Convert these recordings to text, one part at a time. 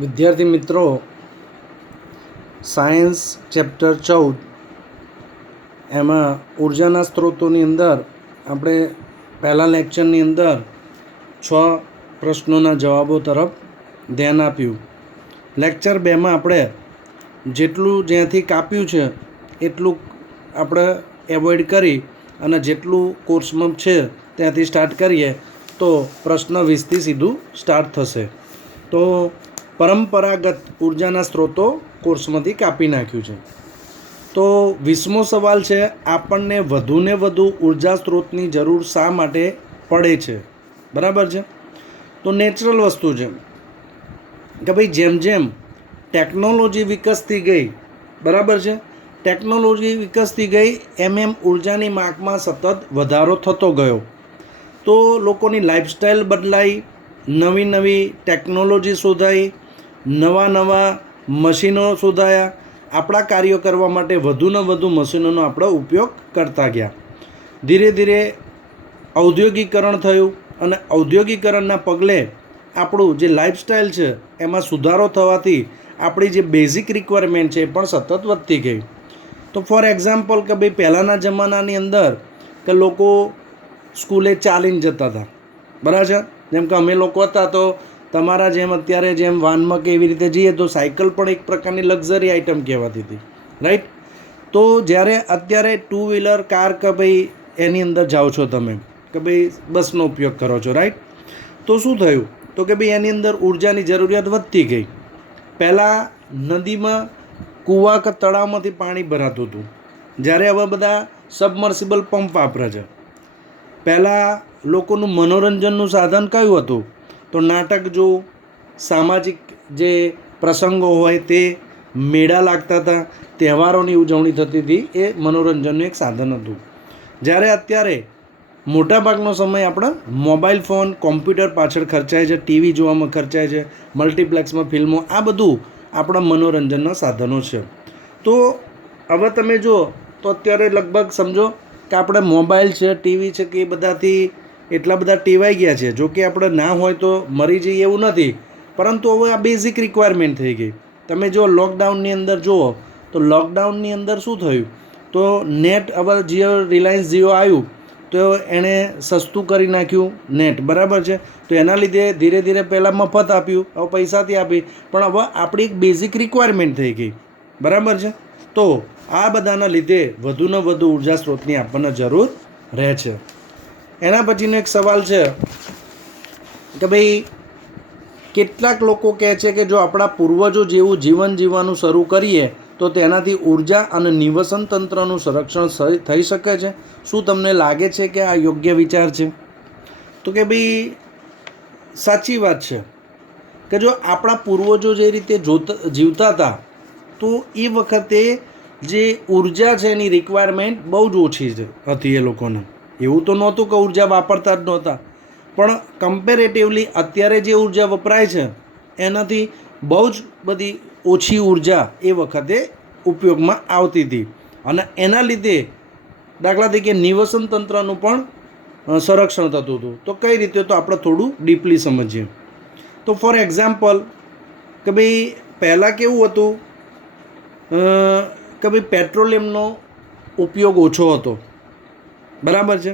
વિદ્યાર્થી મિત્રો, science chapter 14 એમાં ઉર્જાના સ્ત્રોતોની અંદર આપણે પહેલા લેક્ચરની અંદર 6 પ્રશ્નોના જવાબો તરફ ધ્યાન આપ્યું. લેક્ચર 2માં આપણે જેટલું જ્યાંથી કાપ્યું છે એટલું આપણે એવોઇડ કરી અને જેટલું કોર્સમાં છે ત્યાંથી સ્ટાર્ટ કરીએ તો પ્રશ્ન 20થી સીધું સ્ટાર્ટ થશે. તો પરંપરાગત ઉર્જાના સ્ત્રોતો કોર્સમાંથી કાપી નાખ્યું છે. તો 20મો સવાલ છે, આપણને વધુને વધુ ઉર્જા સ્ત્રોતની જરૂર શા માટે પડે છે? બરાબર છે. તો નેચરલ વસ્તુ છે કે ભાઈ જેમ જેમ ટેકનોલોજી વિકસતી ગઈ, બરાબર છે, ટેકનોલોજી વિકસતી ગઈ એમ ઉર્જાની માંગમાં સતત વધારો થતો ગયો. તો લોકોની લાઈફસ્ટાઈલ બદલાઈ, નવી નવી ટેકનોલોજી શોધાઈ, નવા મશીનો શોધાયા. આપણા કાર્યો કરવા માટે વધુને વધુ મશીનોનો આપણે ઉપયોગ કરતા ગયા. ધીરે ધીરે ઔદ્યોગિકરણ થયું અને ઔદ્યોગિકરણના પગલે આપણું જે લાઈફસ્ટાઈલ છે એમાં સુધારો થવાથી આપણી જે બેઝિક રિક્વાયરમેન્ટ છે એ પણ સતત વધતી ગઈ. તો ફોર એક્ઝામ્પલ કે ભાઈ પહેલાંના જમાનાની અંદર કે લોકો સ્કૂલે ચાલીને જતા હતા, બરાબર છે. જેમ કે અમે લોકો હતા તો તમારા જેમ અત્યારે જેમ વાનમાં કે એવી રીતે જઈએ તો સાયકલ પણ એક પ્રકારની લક્ઝરી આઇટમ કહેવાતી હતી, રાઈટ. તો જ્યારે અત્યારે 2 વ્હીલર કાર કે ભાઈ એની અંદર જાઓ છો તમે કે ભાઈ બસનો ઉપયોગ કરો છો, રાઈટ. તો શું થયું? તો કે ભાઈ એની અંદર ઉર્જાની જરૂરિયાત વધતી ગઈ. પહેલાં નદીમાં કૂવા કે તળાવમાંથી પાણી ભરાતું હતું, જ્યારે હવે બધા સબમર્સિબલ પંપ વાપરે છે. પહેલાં લોકોનું મનોરંજનનું સાધન કયું હતું? તો નાટક જોવું, સામાજિક જે પ્રસંગો હોય તે, મેળા લાગતા હતા, તહેવારોની ઉજવણી થતી હતી, એ મનોરંજનનું એક સાધન હતું. જ્યારે અત્યારે મોટાભાગનો સમય આપણે મોબાઈલ ફોન, કોમ્પ્યુટર પાછળ ખર્ચાય છે, ટીવી જોવામાં ખર્ચાય છે, મલ્ટીપ્લેક્સમાં ફિલ્મો, આ બધું આપણા મનોરંજનના સાધનો છે. તો હવે તમે જુઓ તો અત્યારે લગભગ સમજો કે આપણે મોબાઈલ છે, ટીવી છે કે એ બધાથી એટલા બધા ટેવાઈ ગયા છે. જો કે આપણે ના હોય તો મરી જઈએ એવું નથી, પરંતુ હવે આ બેઝિક રિક્વાયરમેન્ટ થઈ ગઈ. તમે જો લોકડાઉનની અંદર જુઓ તો લોકડાઉનની અંદર શું થયું? તો નેટ હવે રિલાયન્સ જીઓ આવ્યું તો એણે સસ્તું કરી નાખ્યું નેટ, બરાબર છે. તો એના લીધે ધીરે ધીરે પહેલાં મફત આપ્યું, હવે પૈસાથી આપી, પણ હવે આપણી એક બેઝિક રિક્વાયરમેન્ટ થઈ ગઈ, બરાબર છે. તો આ બધાના લીધે વધુને વધુ ઉર્જા સ્ત્રોતની આપણને જરૂર રહે છે. એના પછીનો એક સવાલ છે કે ભાઈ કેટલાક લોકો કહે છે કે જો આપણા પૂર્વજો જેવું જીવન જીવવાનું શરૂ કરીએ તો તેનાથી ઉર્જા અને નિવસન તંત્રનું સંરક્ષણ થઈ શકે છે. શું તમને લાગે છે કે આ યોગ્ય વિચાર છે? તો કે ભાઈ સાચી વાત છે કે જો આપણા પૂર્વજો જે રીતે જીવતા હતા તો એ વખતે જે ઉર્જા છે એની રિક્વાયરમેન્ટ બહુ જ ઓછી હતી એ લોકોને. એવું તો નહોતું કે ઉર્જા વાપરતા જ નહોતા, પણ કમ્પેરેટિવલી અત્યારે જે ઉર્જા વપરાય છે એનાથી બહુ જ બધી ઓછી ઉર્જા એ વખતે ઉપયોગમાં આવતી હતી. અને એના લીધે દાખલા તરીકે નિવસન તંત્રનું પણ સંરક્ષણ થતું હતું. તો કઈ રીતે? તો આપણે થોડું ડીપલી સમજીએ. તો ફોર એક્ઝામ્પલ કે ભાઈ પહેલાં કેવું હતું કે ભાઈ પેટ્રોલિયમનો ઉપયોગ ઓછો હતો, બરાબર છે.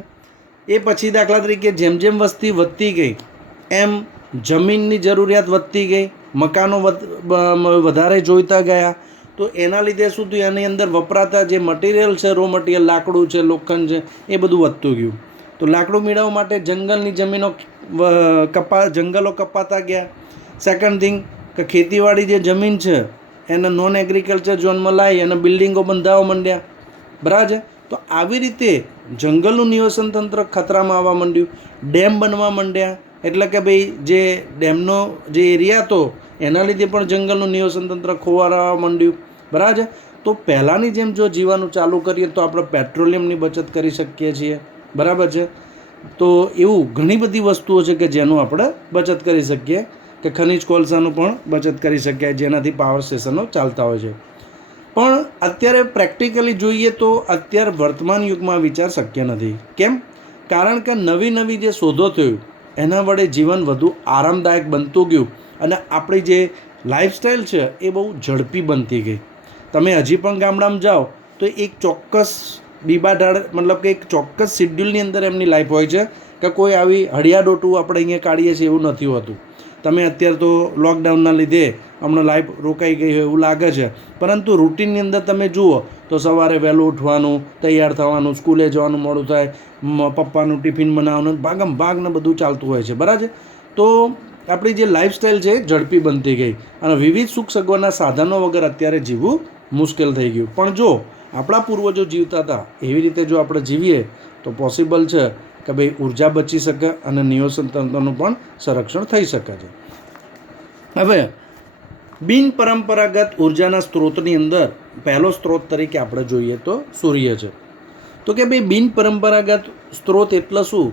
એ પછી દાખલા તરીકે જેમ જેમ વસ્તી વધતી ગઈ એમ જમીનની જરૂરિયાત વધતી ગઈ, મકાનો વધારે જોઈતા ગયા. તો એના લીધે શું થયું? એની અંદર વપરાતા જે મટીરિયલ છે, રો મટીરિયલ, લાકડું છે, લોખંડ છે, એ બધું વધતું ગયું. તો લાકડું મેળવવા માટે જંગલની જમીનો જંગલો કપાતા ગયા. સેકન્ડ થિંગ કે ખેતીવાડી જે જમીન છે એને નોન એગ્રીકલ્ચર ઝોનમાં લાવી અને બિલ્ડિંગો બંધાવવા માંડ્યા, બરાબર છે. તો આવી રીતે જંગલનું નિવસન તંત્ર ખતરામાં આવવા માંડ્યું. ડેમ બનવા માંડ્યા, એટલે કે ભાઈ જે ડેમનો જે એરિયા હતો એના લીધે પણ જંગલનું નિવસન તંત્ર ખોવારવા માંડ્યું, બરાબર છે. તો પહેલાંની જેમ જો જીવાનું ચાલુ કરીએ તો આપણે પેટ્રોલિયમની બચત કરી શકીએ છીએ, બરાબર છે. તો એવું ઘણી બધી વસ્તુઓ છે કે જેનું આપણે બચત કરી શકીએ, કે ખનિજ કોલસાનું પણ બચત કરી શકીએ જેનાથી પાવર સ્ટેશનો ચાલતા હોય છે. પણ અત્યારે પ્રેક્ટિકલી જોઈએ તો અત્યારે વર્તમાન યુગમાં વિચાર શક્ય નથી. કેમ? કારણ કે નવી જે શોધો થયું એના વડે જીવન વધુ આરામદાયક બનતું ગયું અને આપણી જે લાઈફસ્ટાઈલ છે એ બહુ ઝડપી બનતી ગઈ. તમે હજી પણ ગામડામાં જાઓ તો એક ચોક્કસ બીબાઢાળ મતલબ કે એક ચોક્કસ શિડ્યુલની અંદર એમની લાઈફ હોય છે કે કોઈ આવી હળિયાડોટું આપણે અહીંયા કાઢીએ છીએ એવું નથી હોતું. તમે અત્યારે તો લોકડાઉનના લીધે હમણાં લાઈફ રોકાઈ ગઈ હોય એવું લાગે છે, પરંતુ રૂટિનની અંદર તમે જુઓ તો સવારે વહેલું ઉઠવાનું, તૈયાર થવાનું, સ્કૂલે જવાનું મોડું થાય, પપ્પાનું ટિફિન બનાવવાનું, ભાગમ ભાગને બધું ચાલતું હોય છે, બરાબર. તો આપણી જે લાઈફસ્ટાઈલ છે ઝડપી બનતી ગઈ અને વિવિધ સુખ સગવડના સાધનો વગર અત્યારે જીવવું મુશ્કેલ થઈ ગયું. પણ જો આપણા પૂર્વજો જીવતા હતા એવી રીતે જો આપણે જીવીએ તો પોસિબલ છે કે ભાઈ ઉર્જા બચી શકે અને નિયોજન તંત્રનું પણ સંરક્ષણ થઈ શકે છે. હવે બિન પરંપરાગત ઉર્જાના સ્ત્રોતની અંદર પહેલો સ્ત્રોત તરીકે આપણે જોઈએ તો સૂર્ય છે. તો કે ભાઈ બિન પરંપરાગત સ્ત્રોત એટલે શું?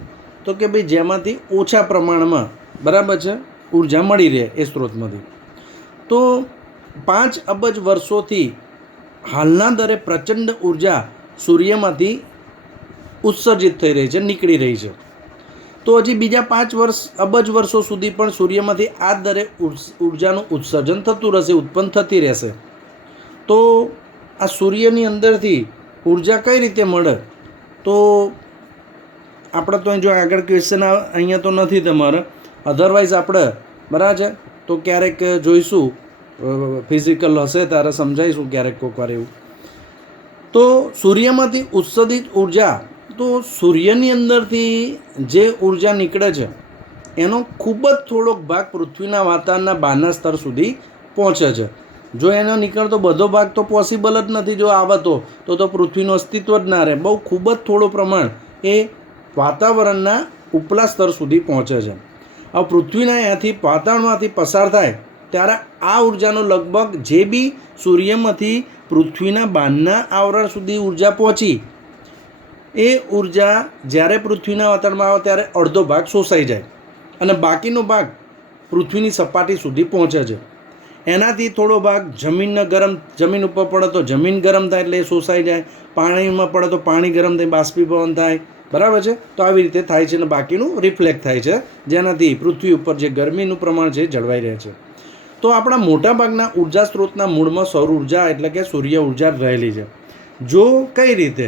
તો કે ભાઈ જેમાંથી ઓછા પ્રમાણમાં, બરાબર છે, ઉર્જા મળી રહે એ સ્ત્રોતમાંથી. તો 5 અબજ વર્ષોથી હાલના દરે પ્રચંડ ઉર્જા સૂર્યમાંથી ઉત્સર્જિત થઈ રહી છે, નીકળી રહી છે. તો હજી બીજા 5 અબજ વર્ષો સુધી પણ સૂર્યમાંથી આ દરે ઉર્જાનું ઉત્સર્જન થતું રહેશે, ઉત્પન્ન થતી રહેશે. તો આ સૂર્યની અંદરથી ઉર્જા કઈ રીતે મળે? તો આપણે તો જો આગળ ક્વેશ્ચન અહીંયા તો નથી તમારે, અધરવાઇઝ આપણે બરાબર છે તો ક્યારેક જોઈશું, ફિઝિકલ હશે ત્યારે સમજાવીશું ક્યારેક કોઈક વાર એવું. તો સૂર્યમાંથી ઉત્સર્જિત ઉર્જા, તો સૂર્યની અંદરથી જે ઉર્જા નીકળે છે એનો ખૂબ જ થોડોક ભાગ પૃથ્વીના વાતાવરણના બહારના સ્તર સુધી પહોંચે છે. જો એનો નીકળતો બધો ભાગ તો પોસિબલ જ નથી, જો આવે તો પૃથ્વીનું અસ્તિત્વ જ ના રહે. બહુ ખૂબ જ થોડું પ્રમાણ એ વાતાવરણના ઉપલા સ્તર સુધી પહોંચે છે. હવે પૃથ્વીના અહીંયાથી વાતાવરણમાંથી પસાર થાય ત્યારે આ ઉર્જાનો લગભગ જે બી સૂર્યમાંથી પૃથ્વીના બહારના આવરણ સુધી ઉર્જા પહોંચી, એ ઉર્જા જ્યારે પૃથ્વીના વાતાવરણમાં આવે ત્યારે અડધો ભાગ શોષાઈ જાય અને બાકીનો ભાગ પૃથ્વીની સપાટી સુધી પહોંચે છે. એનાથી થોડો ભાગ જમીન ઉપર પડે તો જમીન ગરમ થાય એટલે એ શોષાઈ જાય, પાણીમાં પડે તો પાણી ગરમ થાય, બાષ્પીભવન થાય, બરાબર છે. તો આવી રીતે થાય છે અને બાકીનું રિફ્લેક્ટ થાય છે, જેનાથી પૃથ્વી ઉપર જે ગરમીનું પ્રમાણ છે જળવાઈ રહે છે. તો આપણા મોટાભાગના ઉર્જા સ્ત્રોતના મૂળમાં સૌર ઉર્જા એટલે કે સૂર્ય ઉર્જા રહેલી છે. જો કઈ રીતે?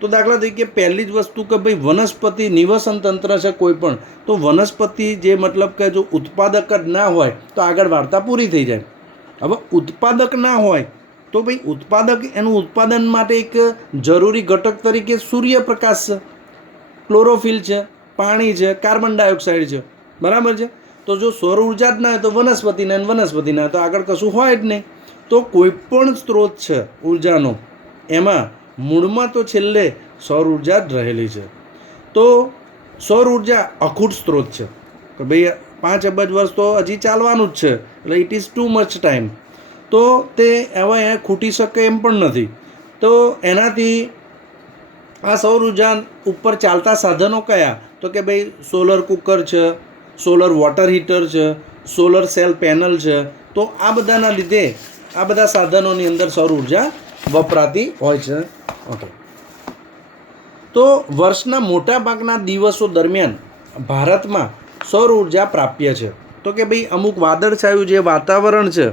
તો દાખલા તરીકે પહેલી જ વસ્તુ કે ભાઈ વનસ્પતિ નિવસન તંત્ર છે કોઈ પણ, તો વનસ્પતિ જે મતલબ કે જો ઉત્પાદક જ ના હોય તો આગળ વાર્તા પૂરી થઈ જાય. હવે ઉત્પાદક ના હોય તો ભાઈ એનું ઉત્પાદન માટે એક જરૂરી ઘટક તરીકે સૂર્યપ્રકાશ છે, ક્લોરોફિલ છે, પાણી છે, કાર્બન ડાયોક્સાઇડ છે, બરાબર છે. તો જો સૌર ઉર્જા જ ના હોય તો વનસ્પતિ ના હોય તો આગળ કશું હોય જ નહીં. તો કોઈ પણ સ્ત્રોત છે ઉર્જાનો એમાં મૂળમાં તો છેલ્લે સૌર ઉર્જા જ રહેલી છે. તો સૌર ઉર્જા અખૂટ સ્ત્રોત છે કે ભાઈ 5 અબજ વર્ષ તો હજી ચાલવાનું જ છે, એટલે it is too much time. તો તે હવે ખૂટી શકે એમ પણ નથી. તો એનાથી આ સૌર ઉર્જા ઉપર ચાલતા સાધનો કયા? તો કે ભાઈ સોલર કુકર છે, સોલર વોટર હીટર છે, સોલર સેલ પેનલ છે. તો આ બધાના લીધે આ બધા સાધનોની અંદર સૌર ઉર્જા વપરાતી હોય છે. ઓકે. તો વર્ષના મોટા ભાગના દિવસો દરમિયાન ભારતમાં સૌર ઉર્જા પ્રાપ્ય છે. તો કે ભાઈ અમુક વાદળછાયું જે વાતાવરણ છે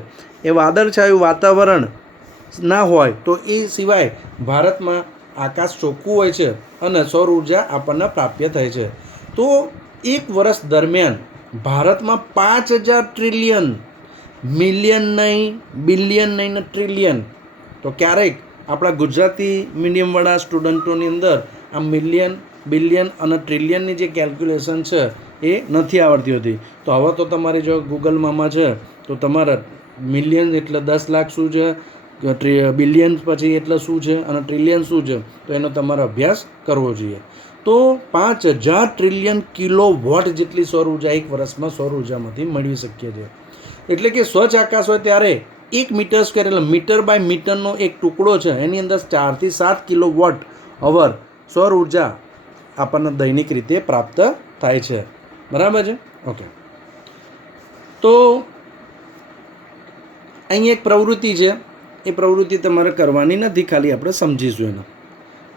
એ વાદળછાયું વાતાવરણ ના હોય તો એ સિવાય ભારતમાં આકાશ ચોખ્ખું હોય છે અને સૌર ઉર્જા આપણને પ્રાપ્ય થાય છે. તો એક વર્ષ દરમિયાન ભારતમાં 5000 ટ્રિલિયન, મિલિયન નહીં, બિલિયન નહીં ને ટ્રિલિયન. તો ક્યારેક આપણા ગુજરાતી મીડિયમવાળા સ્ટુડન્ટોની અંદર આ મિલિયન, બિલિયન અને ટ્રિલિયનની જે કેલ્ક્યુલેશન છે એ નથી આવડતી હોતી. તો હવે તો તમારે જો ગૂગલમાં છે તો તમારે મિલિયન એટલે 10 લાખ શું છે, બિલિયન પછી એટલે શું છે અને ટ્રિલિયન શું છે, તો એનો તમારે અભ્યાસ કરવો જોઈએ. તો 5000 ટ્રિલિયન કિલો વોટ જેટલી સૌર ઉર્જા એક વર્ષમાં સૌર ઉર્જામાંથી મેળવી શકીએ છીએ. એટલે કે સ્વચ્છ આકાશ હોય ત્યારે 1 મીટર સ્ક્વેર એટલે મીટર બાય મીટરનો એક ટુકડો છે, એની અંદર 4 થી 7 કિલો વોટ અવર સૌર ઉર્જા આપણને દૈનિક રીતે પ્રાપ્ત થાય છે, બરાબર છે. ઓકે. તો અહીં એક પ્રવૃત્તિ છે, એ પ્રવૃત્તિ તમારે કરવાની નથી, ખાલી આપણે સમજીશું એને.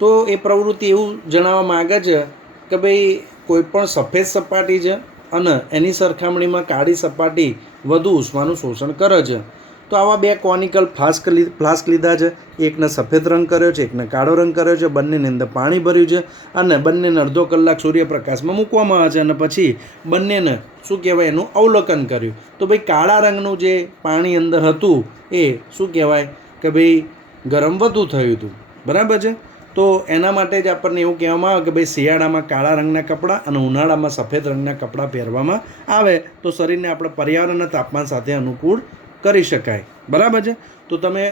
તો એ પ્રવૃત્તિ એવું જણાવવા માગે છે કે ભાઈ કોઈ પણ સફેદ સપાટી છે અને એની સરખામણીમાં કાળી સપાટી વધુ ઉષ્માનું શોષણ કરે છે. તો આવા બે કોનિકલ ફ્લાસ્ક લીધા છે. એકને સફેદ રંગ કર્યો છે, એકને કાળો રંગ કર્યો છે. બંનેની અંદર પાણી ભર્યું છે અને બંનેને અડધો કલાક સૂર્યપ્રકાશમાં મૂકવામાં આવે છે અને પછી બંનેને શું કહેવાય એનું અવલોકન કર્યું. તો ભાઈ કાળા રંગનું જે પાણી અંદર હતું એ શું કહેવાય કે ભાઈ ગરમ વધુ થયું હતું. બરાબર છે. તો એના માટે જ આપણને એવું કહેવામાં આવે કે ભાઈ શિયાળામાં કાળા રંગના કપડાં અને ઉનાળામાં સફેદ રંગના કપડાં પહેરવામાં આવે તો શરીરને આપણે પર્યાવરણના તાપમાન સાથે અનુકૂળ કરી શકાય. બરાબર છે. તો તમે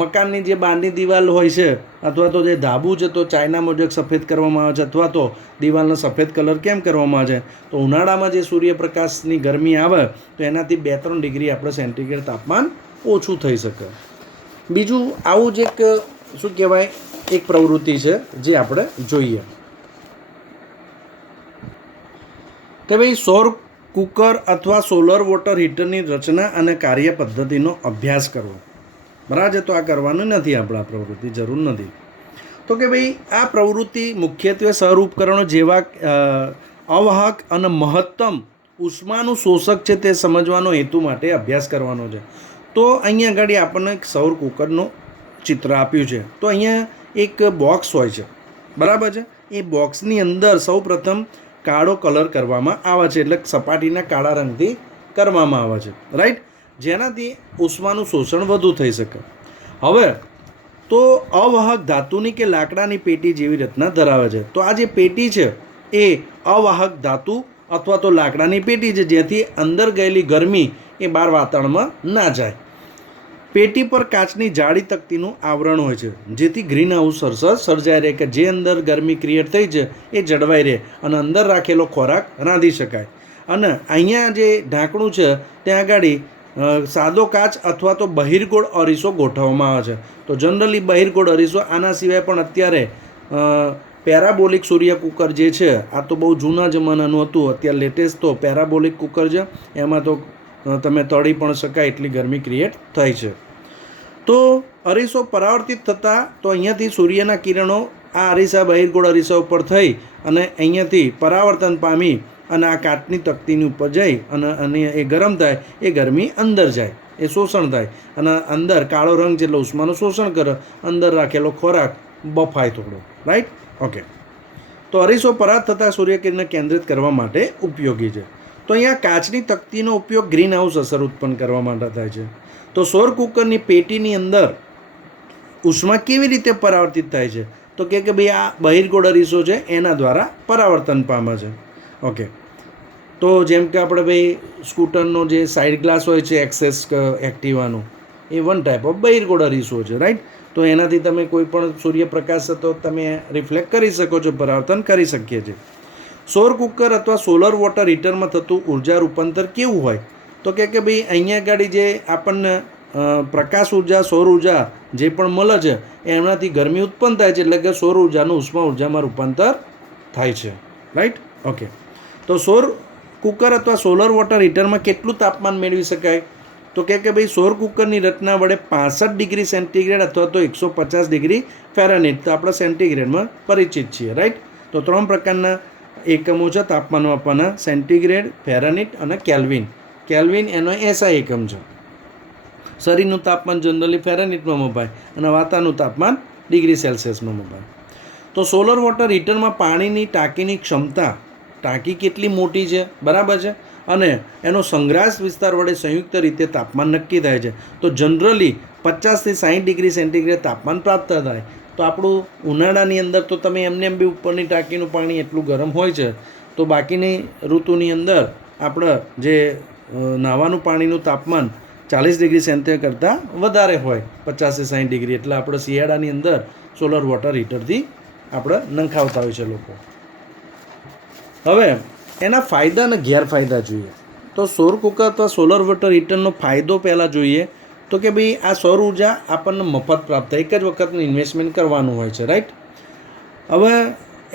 મકાનની જે બહારની દિવાલ હોય છે અથવા તો જે ધાબુ છે તો ચાઇના મુજબ સફેદ કરવામાં આવે છે અથવા તો દિવાલનો સફેદ કલર કેમ કરવામાં આવે છે તો ઉનાળામાં જે સૂર્યપ્રકાશની ગરમી આવે તો એનાથી 2-3 ડિગ્રી આપણે સેન્ટીગ્રેડ તાપમાન ઓછું થઈ શકે. બીજું આવું જ એક શું કહેવાય એક પ્રવૃત્તિ છે જે આપણે જોઈએ કે ભાઈ સૌર કુકર અથવા સોલર વોટર હીટરની રચના અને કાર્ય પદ્ધતિનો અભ્યાસ કરવો. બરાબર છે. તો આ કરવાનું નથી, આપણે આ પ્રવૃત્તિ જરૂર નથી. તો કે ભાઈ આ પ્રવૃત્તિ મુખ્યત્વે સૌર ઉપકરણો જેવા અવાહક અને મહત્તમ ઉષ્માનું શોષક છે તે સમજવાનો હેતુ માટે અભ્યાસ કરવાનો છે. તો અહીંયા આગળ આપણને એક સૌર કુકરનું ચિત્ર આપ્યું છે. તો અહીંયા એક બોક્સ હોય છે. બરાબર છે. એ બોક્સની અંદર સૌ પ્રથમ કાળો કલર કરવામાં આવે છે, એટલે સપાટીના કાળા રંગથી કરવામાં આવે છે. રાઈટ. જેનાથી ઉષ્માનું શોષણ વધુ થઈ શકે. હવે તો અવાહક ધાતુની કે લાકડાની પેટી જેવી રચના ધરાવે છે. તો આ જે પેટી છે એ અવાહક ધાતુ અથવા તો લાકડાની પેટી છે, જેથી અંદર ગયેલી ગરમી એ બહાર વાતાવરણમાં ના જાય. પેટી પર કાચની જાડી તકતીનું આવરણ હોય છે, જેથી ગ્રીન હાઉસ અસર સર્જાઈ રહે કે જે અંદર ગરમી ક્રિએટ થઈ છે એ જળવાઈ રહે અને અંદર રાખેલો ખોરાક રાંધી શકાય. અને અહીંયા જે ઢાંકણું છે ત્યાં આગળ સાદો કાચ અથવા તો બહિર્ગોળ અરીસો ગોઠવવામાં આવે છે. તો જનરલી બહિર્ગોળ અરીસો, આના સિવાય પણ અત્યારે પેરાબોલિક સૂર્ય કુકર જે છે આ તો બહુ જૂના જમાનાનું હતું, અત્યારે લેટેસ્ટ તો પેરાબોલિક કુકર છે. એમાં તો તમે તળી પણ શકાય એટલી ગરમી ક્રિએટ થાય છે. તો અરીસો પરાવર્તિત થતાં તો અહીંયાથી સૂર્યના કિરણો આ અરીસા બહિર્ગોળ અરીસા ઉપર થઈ અને અહીંયાથી પરાવર્તન પામી અને આ કાચની તકતીની ઉપર જઈ અને એ ગરમ થાય, એ ગરમી અંદર જાય, એ શોષણ થાય અને અંદર કાળો રંગ જેટલો ઉષ્માનું શોષણ કરે, અંદર રાખેલો ખોરાક બફાય થોડો. રાઈટ. ઓકે. તો અરીસો પરાવર્ત થતાં સૂર્યકિરણને કેન્દ્રિત કરવા માટે ઉપયોગી છે. તો અહીંયા કાચની તકતીનો ઉપયોગ ગ્રીન હાઉસ અસર ઉત્પન્ન કરવા માટે થાય છે. તો સૌર કુકરની પેટીની અંદર ઉષ્મા કેવી રીતે પરાવર્તિત થાય છે તો કે ભાઈ આ બહિર્ગોળ અરીસો છે એના દ્વારા પરાવર્તન પામે છે. ઓકે. તો જેમ કે આપણે ભાઈ સ્કૂટરનો જે સાઇડ ગ્લાસ હોય છે એક્સેસ એક્ટિવાનો, એ વન ટાઈપ ઓફ બહિર્ગોળ અરીસો છે. રાઈટ. તો એનાથી તમે કોઈ પણ સૂર્યપ્રકાશ તો તમે રિફ્લેક્ટ કરી શકો છો, પરાવર્તન કરી શકીએ છીએ. સૌર કુકર અથવા સોલર વોટર હીટરમાં થતું ઉર્જા રૂપાંતર કેવું હોય તો કે ભાઈ અહીંયા આગળ જે આપણને પ્રકાશ ઉર્જા, સૌર ઉર્જા જે પણ મળે છે એનાથી ગરમી ઉત્પન્ન થાય છે, એટલે કે સૌર ઉર્જાનું ઉષ્મા ઉર્જામાં રૂપાંતર થાય છે. રાઈટ. ઓકે. તો સૌર કુકર અથવા સોલર વોટર હીટરમાં કેટલું તાપમાન મેળવી શકાય તો કે ભાઈ સૌર કુકરની રચના વડે 65 ડિગ્રી સેન્ટીગ્રેડ અથવા તો 150 ડિગ્રી ફેરનહીટ, તો આપણે સેન્ટીગ્રેડમાં પરિચિત છીએ. રાઈટ. તો 3 પ્રકારના એકમો છે તાપમાન માપવાના: સેન્ટીગ્રેડ, ફેરનહીટ અને કેલ્વિન. કેલ્વિન એનો એસઆઈ એકમ છે. શરીરનું તાપમાન જનરલી ફેરનહીટમાં મપાય અને વાતાવરણનું તાપમાન ડિગ્રી સેલ્સિયસમાં મપાય. તો સોલર વોટર હીટરમાં પાણીની ટાંકીની ક્ષમતા, ટાંકી કેટલી મોટી છે, બરાબર છે, અને એનો સંગ્રાસ વિસ્તાર વડે સંયુક્ત રીતે તાપમાન નક્કી થાય છે. તો જનરલી 50 થી 60 ડિગ્રી સેન્ટીગ્રેડ તાપમાન પ્રાપ્ત થાય. તો આપણું ઉનાળાની અંદર તો તમે એમને એમ બી ઉપરની ટાંકીનું પાણી એટલું ગરમ હોય છે, તો બાકીની ઋતુની અંદર આપણે જે નાહવાનું પાણીનું તાપમાન 40 ડિગ્રી સેન્ટીગ્રેડ કરતાં વધારે હોય, 50 થી 60 ડિગ્રી. એટલે આપણે શિયાળાની અંદર સોલર વોટર હીટરથી આપણે નંખાવતા હોય છે લોકો. હવે એના ફાયદા અને ગેરફાયદા જોઈએ. તો સૌર કુકર અથવા સોલર વોટર હીટરનો ફાયદો પહેલાં જોઈએ તો કે ભાઈ આ સૌર ઉર્જા આપણને મફત પ્રાપ્ત થાય, એક જ વખતનું ઇન્વેસ્ટમેન્ટ કરવાનું હોય છે. રાઈટ. હવે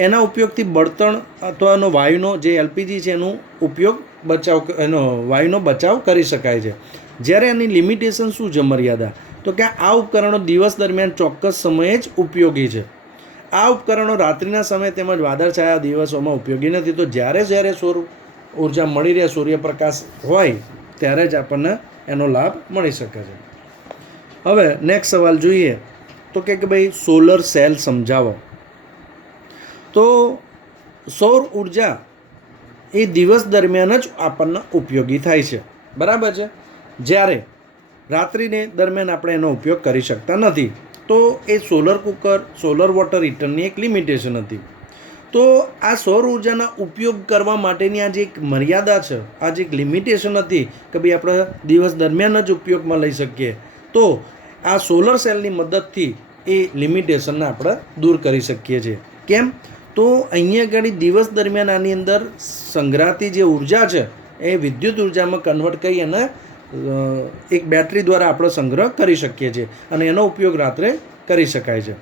એના ઉપયોગથી બળતણ અથવા એનો વાયુનો જે એલપીજી છે એનો વાયુનો બચાવ કરી શકાય છે. જ્યારે એની લિમિટેશન શું છે, મર્યાદા, તો કે આ ઉપકરણો દિવસ દરમિયાન ચોક્કસ સમયે જ ઉપયોગી છે. આ ઉપકરણો રાત્રિના સમયે તેમજ વાદળછાયા દિવસોમાં ઉપયોગી નથી. તો જ્યારે સૌર ઉર્જા મળી રહે, સૂર્યપ્રકાશ હોય ત્યારે જ આપણને એનો લાભ મળી શકે છે. હવે નેક્સ્ટ સવાલ જોઈએ તો કે ભાઈ સોલર સેલ સમજાવો. તો સૌર ઉર્જા એ દિવસ દરમિયાન જ આપણને ઉપયોગી થાય છે, બરાબર છે. જ્યારે રાત્રિને દરમિયાન આપણે એનો ઉપયોગ કરી શકતા નથી. તો એ સોલર કુકર, સોલર વોટર હીટરની એક લિમિટેશન હતી. તો આ સૌર ઉર્જાના ઉપયોગ કરવા માટેની આ જે એક મર્યાદા છે, આ જે એક લિમિટેશન હતી કે ભાઈ આપણે દિવસ દરમિયાન જ ઉપયોગમાં લઈ શકીએ, તો આ સોલર સેલની મદદથી એ લિમિટેશનને આપણે દૂર કરી શકીએ છીએ. કેમ? તો અહીંયા આગળ દિવસ દરમિયાન આની અંદર સંગ્રહાતી જે ઉર્જા છે એ વિદ્યુત ઉર્જામાં કન્વર્ટ કરી અને એક બેટરી દ્વારા આપણે સંગ્રહ કરી શકીએ છીએ અને એનો ઉપયોગ રાત્રે કરી શકાય છે.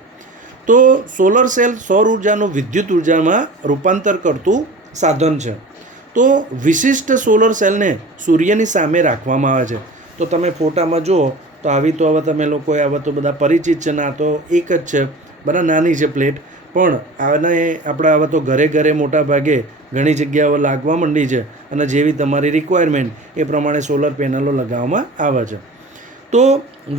તો સોલર સેલ સૌર ઉર્જાનું વિદ્યુત ઉર્જામાં રૂપાંતર કરતું સાધન છે. તો વિશિષ્ટ સોલર સેલને સૂર્યની સામે રાખવામાં આવે છે. તો તમે ફોટામાં જુઓ તો આવી તો હવે તમે લોકોએ હવે તો બધા પરિચિત છે ને, આ તો એક જ છે, બરાબર, નાની છે પ્લેટ, પણ આને આપણે હવે તો ઘરે ઘરે મોટા ભાગે ઘણી જગ્યાઓ લાગવા માંડી છે અને જેવી તમારી રિક્વાયરમેન્ટ એ પ્રમાણે સોલર પેનલો લગાવવામાં આવે છે. તો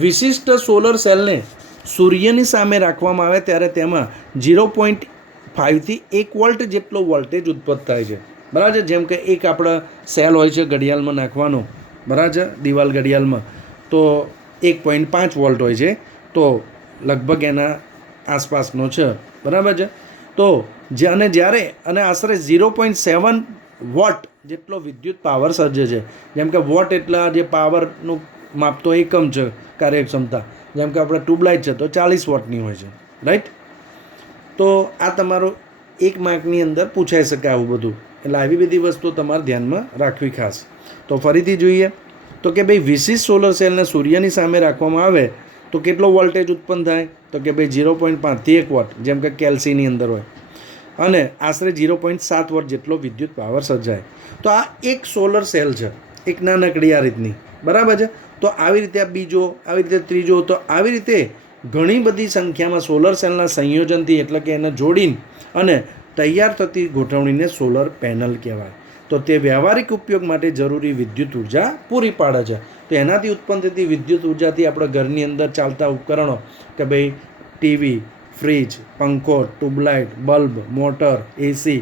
વિશિષ્ટ સોલર સેલને સૂર્યની સામે રાખવામાં આવે ત્યારે તેમાં 0.5થી 1 વોલ્ટ જેટલો વોલ્ટેજ ઉત્પન્ન થાય છે, બરાબર છે. જેમ કે એક આપણા સેલ હોય છે ઘડિયાળમાં નાખવાનો, બરાબર છે, દિવાલ ઘડિયાળમાં, તો 1.5 વોલ્ટ હોય છે, તો લગભગ એના આસપાસનો છે, બરાબર છે. તો જ્યારે આશરે 0.7 વોટ જેટલો વિદ્યુત પાવર સર્જે છે. જેમ કે વોટ એટલા જે પાવરનું માપતો એકમ છે, કાર્યક્ષમતા. જેમ કે આપણે ટ્યુબલાઇટ છે તો 40 વોટની હોય છે, રાઈટ. તો આ તમારો 1 માર્કની અંદર પૂછાઈ શકે આવું બધું, એટલે આવી બધી વસ્તુ તમારે ધ્યાનમાં રાખવી ખાસ. તો ફરીથી જોઈએ તો કે ભાઈ વિશિષ્ટ સોલર સેલને સૂર્યની સામે રાખવામાં આવે તો કેટલો વોલ્ટેજ ઉત્પન્ન થાય? તો કે ભાઈ 0.5થી 1 વોટ, જેમ કે કેલ્સીની અંદર હોય, અને આશરે 0.7 વોટ જેટલો વિદ્યુત પાવર સર્જાય. તો આ એક સોલર સેલ છે, એક નાનકડી આ રીતની, બરાબર છે. તો આવી રીતે આ બીજો, આવી રીતે ત્રીજો, તો આવી રીતે ઘણી બધી સંખ્યામાં સોલર સેલના સંયોજનથી, એટલે કે એને જોડીને અને તૈયાર થતી ગોઠવણીને સોલર પેનલ કહેવાય. તો તે વ્યવહારિક ઉપયોગ માટે જરૂરી વિદ્યુત ઉર્જા પૂરી પાડે છે. તો એનાથી ઉત્પન્ન થતી વિદ્યુત ઉર્જાથી આપણે ઘરની અંદર ચાલતા ઉપકરણો કે ભાઈ ટીવી, ફ્રીજ, પંખો, ટ્યુબલાઇટ, બલ્બ, મોટર, એસી,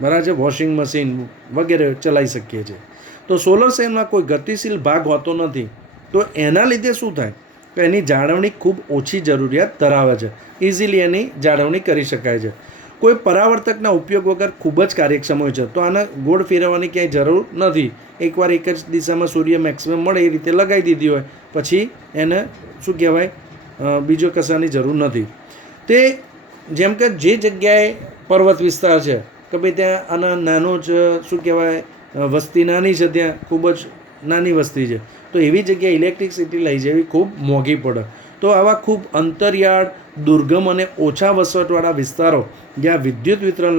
બરાબર છે, વોશિંગ મશીન વગેરે ચલાવી શકીએ છીએ. તો સોલર સેલમાં કોઈ ગતિશીલ ભાગ હોતો નથી. તો એના લીધે શું થાય? તો એની જાળવણી ખૂબ ઓછી જરૂરિયાત ધરાવે છે. ઇઝીલી એની જાળવણી કરી શકાય છે. કોઈ પરાવર્તકના ઉપયોગ વગર ખૂબ જ કાર્યક્ષમ હોય છે. તો આને ગોળ ફેરવવાની ક્યાંય જરૂર નથી. એકવાર એક જ દિશામાં સૂર્ય મેક્સિમમ મળે એ રીતે લગાવી દીધી હોય, પછી એને શું કહેવાય, બીજો કશાની જરૂર નથી. તે જેમ કે જે જગ્યાએ પર્વત વિસ્તાર છે કે ભાઈ ત્યાં આના નાનો જ શું કહેવાય, વસ્તી નાની છે, ત્યાં ખૂબ જ નાની વસ્તી છે, તો એવી જગ્યાએ ઇલેક્ટ્રિસિટી લઈ જવી ખૂબ મોંઘી પડે. તો આવા ખૂબ અંતરિયાળ, દુર્ગમ અને ઓછા વસવાટવાળા વિસ્તારો જ્યાં વિદ્યુત વિતરણ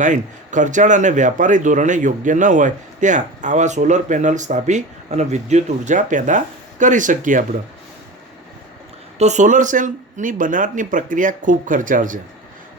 લાઈન ખર્ચાળ અને વ્યાપારી ધોરણે યોગ્ય ન હોય ત્યાં આવા સોલર પેનલ સ્થાપી અને વિદ્યુત ઉર્જા પેદા કરી શકીએ આપણે. તો સોલર સેલની બનાવટની પ્રક્રિયા ખૂબ ખર્ચાળ છે.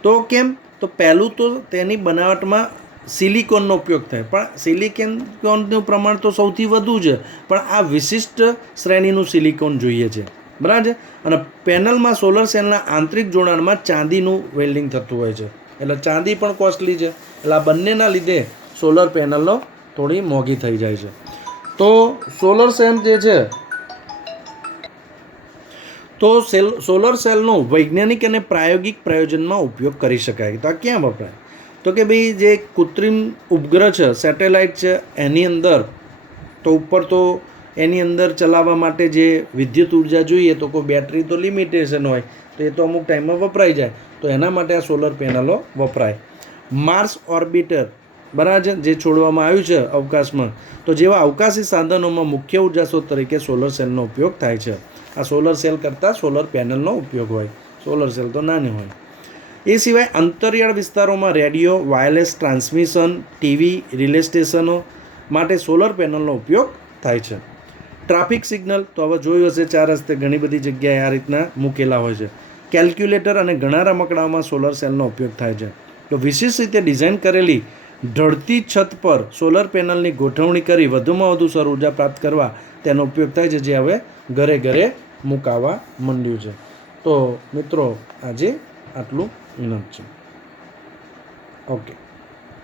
તો કેમ? તો પહેલું તો તેની બનાવટમાં સિલિકોનનો ઉપયોગ થાય, પણ સિલિકોનનું પ્રમાણ તો સૌથી વધુ છે, પણ આ વિશિષ્ટ શ્રેણીનું સિલિકોન જોઈએ છે, બરાબર છે. અને પેનલમાં સોલર સેલના આંતરિક જોડાણમાં ચાંદીનું વેલ્ડિંગ થતું હોય છે, એટલે ચાંદી પણ કોસ્ટલી છે. એટલે આ બંનેના લીધે સોલર પેનલો થોડી મોંઘી થઈ જાય છે. તો સોલર સેલ જે છે, તો સોલર સેલનો વૈજ્ઞાનિક અને પ્રાયોગિક પ્રયોજનમાં ઉપયોગ કરી શકાય. તો આ ક્યાં વપરાય? તો કે ભાઈ જે કૃત્રિમ ઉપગ્રહ છે, સેટેલાઇટ છે, એની અંદર તો ઉપર તો એની અંદર ચલાવવા માટે જે વિદ્યુત ઉર્જા જોઈએ તો કોઈ બેટરી તો લિમિટેશન હોય, તો એ તો અમુક ટાઈમમાં વપરાઈ જાય. તો એના માટે આ સોલર પેનલો વપરાય. માર્સ ઓર્બિટર, બરાબર છે, જે છોડવામાં આવ્યું છે અવકાશમાં, તો જેવા અવકાશી સાધનોમાં મુખ્ય ઉર્જા સ્ત્રોત તરીકે સોલર સેલનો ઉપયોગ થાય છે. આ સોલર સેલ કરતાં સોલર પેનલનો ઉપયોગ હોય, સોલર સેલ તો નાની હોય. એ સિવાય અંતરિયાળ વિસ્તારોમાં radio, wireless transmission, TV, relay સ્ટેશનો માટે સોલર પેનલનો ઉપયોગ થાય છે. ટ્રાફિક સિગ્નલ તો હવે જોયું હશે, 4 રસ્તે ઘણી બધી જગ્યાએ આ રીતના મૂકેલા હોય છે. કેલ્ક્યુલેટર અને ઘણા રમકડાઓમાં સોલર સેલનો ઉપયોગ થાય છે. તો વિશેષ રીતે ડિઝાઇન કરેલી ઢળતી છત પર સોલર પેનલની ગોઠવણી કરી વધુમાં વધુ સૌર ઉર્જા પ્રાપ્ત કરવા તેનો ઉપયોગ થાય છે, જે હવે ઘરે ઘરે મુકાવા માંડ્યું છે. તો મિત્રો આજે આટલું ઇનફ છે. ઓકે.